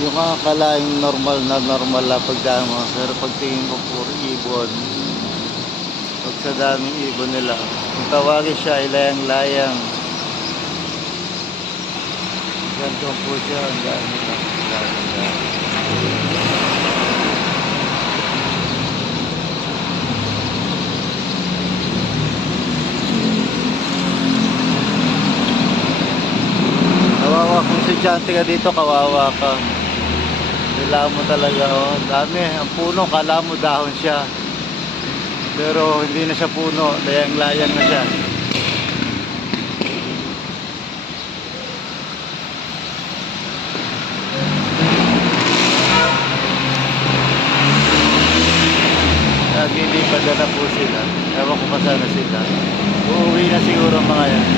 Yung mga kalaing normal na pagdaan mo, pero pagtingin mo puro ibon, pag sa daming ibon nila, kung tawagin siya ay layang-layang. Ganito po siya, ang dami lang. Kawawa kung estudyante ka dito, kawawa ka. Kailangan mo talaga, oh, dami. Ang puno, kala mo dahon siya. Pero hindi na siya puno, layang-layang na siya. Naglilipad na po sila. Ewan ko pa sana sila. Uuwi na siguro mga yan.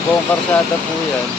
Buong karsada po yan.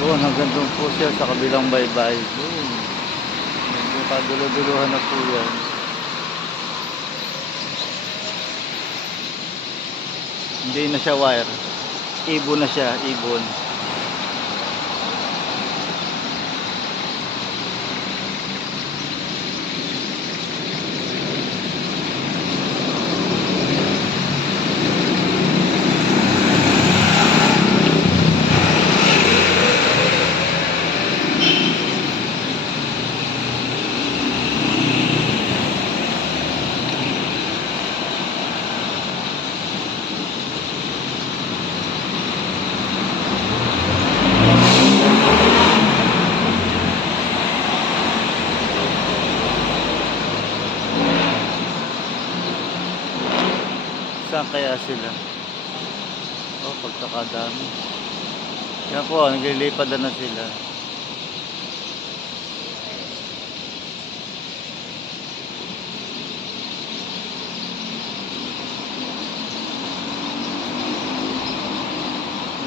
Doon, hanggang doon po siya sa kabilang baybay. Doon. Medyo kadulo-duluhan na po yan. Hindi na siya wire. Ibon na siya, ibon. Saan kaya sila? Oh, pagkakadami. Yan po, naglilipad na sila.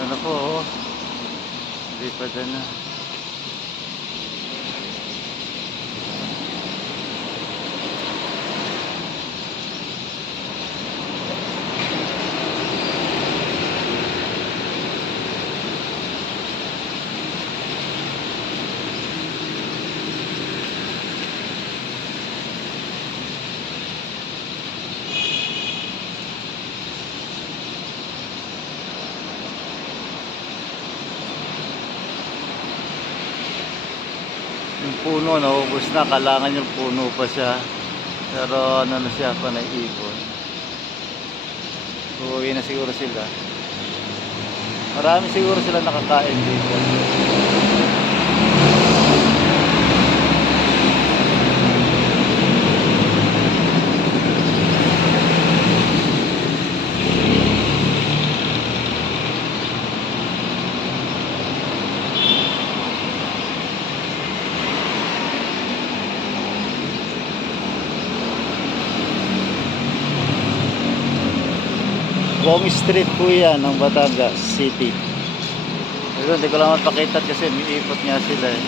Ano po, oh. Lipad na. Yung puno naubos na, kailangan yung puno pa siya, pero ano na siya, panay ibon. Uuwi na siguro sila. Marami siguro sila nakakain dito. Buong street po yan ng Batangas City. Pero hindi ko lang mapakita kasi may ipot nga sila eh.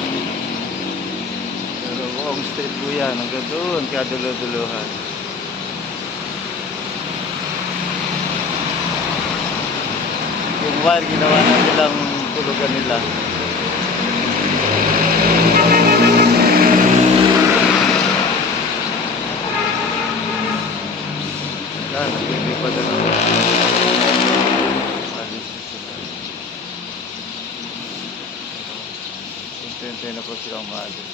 Pero buong street po yan hanggang doon kadulo-duluhan. Yung wire ginawa na nilang tulugan nila. Hintay na po sila umalis.